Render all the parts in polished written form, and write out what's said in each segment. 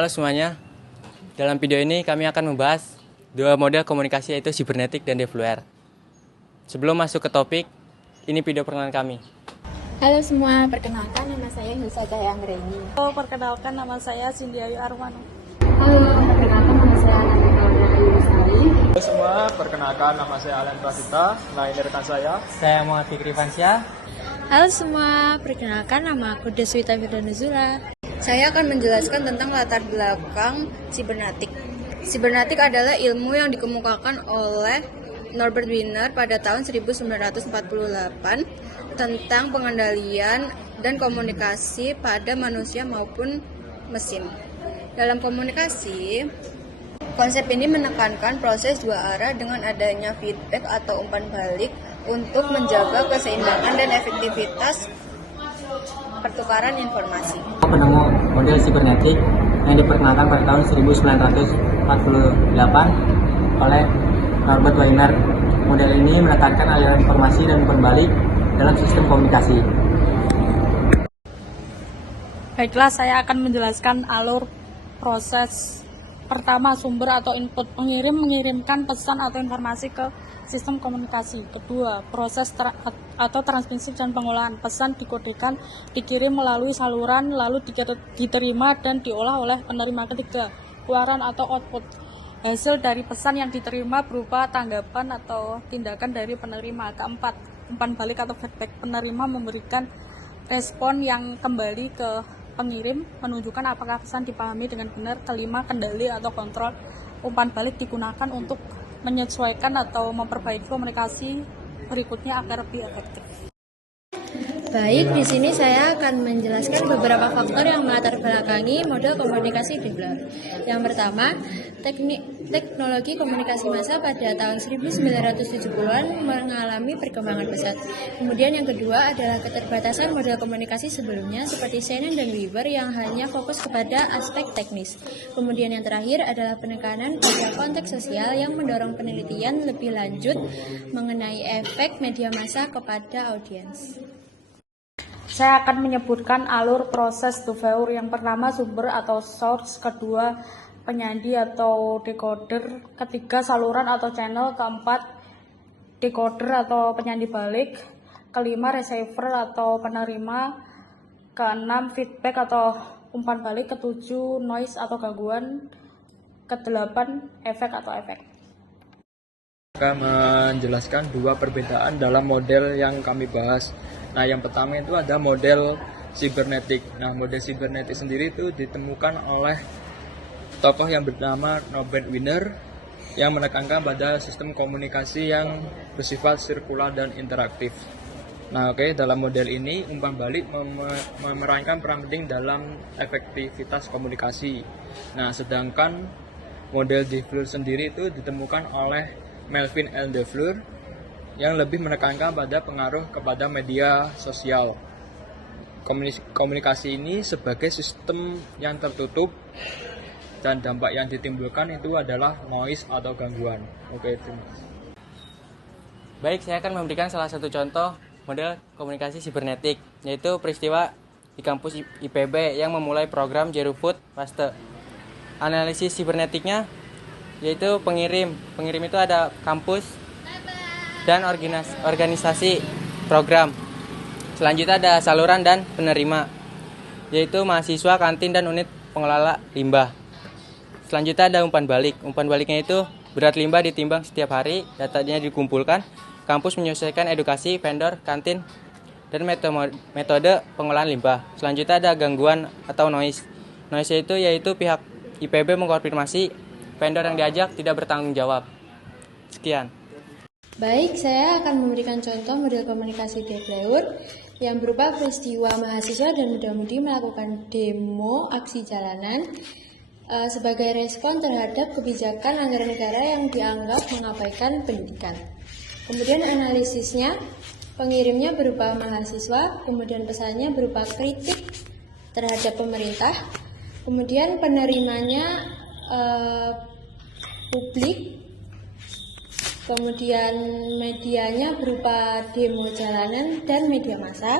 Halo semuanya, dalam video ini kami akan membahas dua model komunikasi yaitu sibernetik dan developer. Sebelum masuk ke topik, ini video perkenalan kami. Halo semua, perkenalkan nama saya Hilsa Cahaya Anggreni. Halo, perkenalkan nama saya Cindy Ayu Armano. Halo, perkenalkan nama saya Ananda Ayu Sali. Halo semua, perkenalkan nama saya Alan Prasita. Nah, ini rekan saya. Saya Muhammad Fikri Fansyah. Halo semua, perkenalkan nama aku Deswita Firdanuzula. Saya akan menjelaskan tentang latar belakang sibernetik. Sibernetik adalah ilmu yang dikemukakan oleh Norbert Wiener pada tahun 1948 tentang pengendalian dan komunikasi pada manusia maupun mesin. Dalam komunikasi, konsep ini menekankan proses dua arah dengan adanya feedback atau umpan balik untuk menjaga keseimbangan dan efektivitas pertukaran informasi. Penemu model sibernetik yang diperkenalkan pada tahun 1948 oleh Norbert Wiener. Model ini menekankan aliran informasi dan umpan balik dalam sistem komunikasi. Baiklah, saya akan menjelaskan alur proses. Pertama, sumber atau input. Pengirim mengirimkan pesan atau informasi ke sistem komunikasi. Kedua, proses atau transmisi dan pengolahan. Pesan dikodekan, dikirim melalui saluran, lalu diterima dan diolah oleh penerima. Ketiga, keluaran atau output. Hasil dari pesan yang diterima berupa tanggapan atau tindakan dari penerima. Keempat, umpan balik atau feedback. Penerima memberikan respon yang kembali ke pengirim, menunjukkan apakah pesan dipahami dengan benar. Kelima, kendali atau kontrol. Umpan balik digunakan untuk menyesuaikan atau memperbaiki komunikasi berikutnya agar lebih efektif. Baik, di sini saya akan menjelaskan beberapa faktor yang melatar belakangi model komunikasi developer. Yang pertama, teknologi komunikasi massa pada tahun 1970-an mengalami perkembangan pesat. Kemudian yang kedua adalah keterbatasan model komunikasi sebelumnya seperti Shannon dan Weaver yang hanya fokus kepada aspek teknis. Kemudian yang terakhir adalah penekanan pada konteks sosial yang mendorong penelitian lebih lanjut mengenai efek media massa kepada audiens. Saya akan menyebutkan alur proses developer. Yang pertama, sumber atau source. Kedua, penyandi atau decoder. Ketiga, saluran atau channel. Keempat, decoder atau penyandi balik. Kelima, receiver atau penerima. Keenam, feedback atau umpan balik. Ketujuh, noise atau gangguan. Kedelapan, efek atau efek. Akan menjelaskan dua perbedaan dalam model yang kami bahas. Nah, yang pertama itu ada model sibernetik. Nah, model sibernetik sendiri itu ditemukan oleh tokoh yang bernama Norbert Wiener yang menekankan pada sistem komunikasi yang bersifat sirkular dan interaktif. Nah, dalam model ini umpan balik memerankan peran penting dalam efektivitas komunikasi. Nah, sedangkan model developer sendiri itu ditemukan oleh Melvin L. Developer yang lebih menekankan pada pengaruh kepada media sosial. Komunikasi ini sebagai sistem yang tertutup dan dampak yang ditimbulkan itu adalah noise atau gangguan. Terima kasih. Baik, saya akan memberikan salah satu contoh model komunikasi sibernetik, yaitu peristiwa di kampus IPB yang memulai program Zerofood Waste. Analisis sibernetiknya yaitu pengirim itu ada kampus dan organisasi program. Selanjutnya ada saluran dan penerima, yaitu mahasiswa, kantin, dan unit pengelola limbah. Selanjutnya ada umpan balik. Umpan baliknya itu berat limbah ditimbang setiap hari, datanya dikumpulkan, kampus menyesuaikan edukasi, vendor, kantin, dan metode pengolahan limbah. Selanjutnya ada gangguan atau noise. Noise itu yaitu pihak IPB mengkonfirmasi vendor yang diajak tidak bertanggung jawab. Sekian. Baik, saya akan memberikan contoh model komunikasi developer yang berupa peristiwa mahasiswa dan muda-mudi melakukan demo aksi jalanan sebagai respon terhadap kebijakan anggaran negara yang dianggap mengabaikan pendidikan. Kemudian analisisnya, pengirimnya berupa mahasiswa, kemudian pesannya berupa kritik terhadap pemerintah, kemudian penerimanya publik, kemudian medianya berupa demo jalanan dan media massa.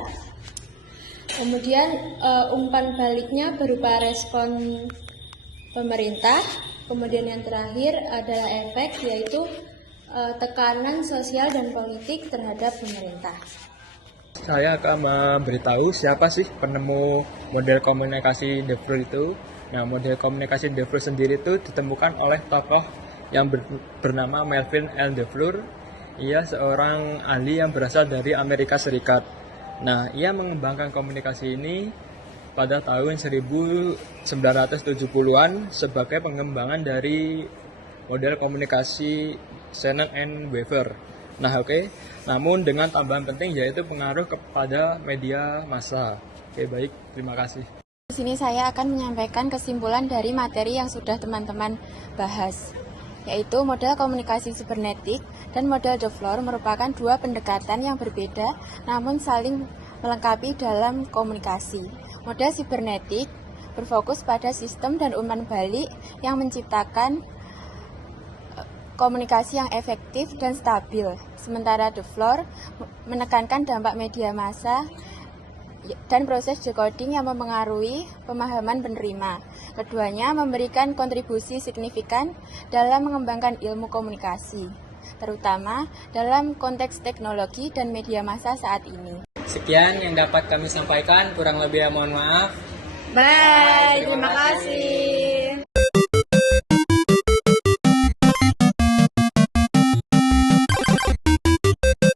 Kemudian umpan baliknya berupa respon pemerintah. Kemudian yang terakhir adalah efek, yaitu tekanan sosial dan politik terhadap pemerintah. Saya akan memberitahu siapa sih penemu model komunikasi Devloer itu. Nah, model komunikasi Devloer sendiri itu ditemukan oleh tokoh yang bernama Melvin L. Devloer. Ia seorang ahli yang berasal dari Amerika Serikat. Nah, ia mengembangkan komunikasi ini pada tahun 1970-an sebagai pengembangan dari model komunikasi Shannon and Weaver. Nah, namun dengan tambahan penting yaitu pengaruh kepada media massa. Baik, terima kasih. Di sini saya akan menyampaikan kesimpulan dari materi yang sudah teman-teman bahas, yaitu model komunikasi sibernetik dan model Devloer merupakan dua pendekatan yang berbeda namun saling melengkapi dalam komunikasi. Model sibernetik berfokus pada sistem dan umpan balik yang menciptakan komunikasi yang efektif dan stabil. Sementara Devloer menekankan dampak media massa dan proses decoding yang mempengaruhi pemahaman penerima. Keduanya memberikan kontribusi signifikan dalam mengembangkan ilmu komunikasi, terutama dalam konteks teknologi dan media massa saat ini. Sekian yang dapat kami sampaikan, kurang lebih mohon maaf. Bye, terima kasih.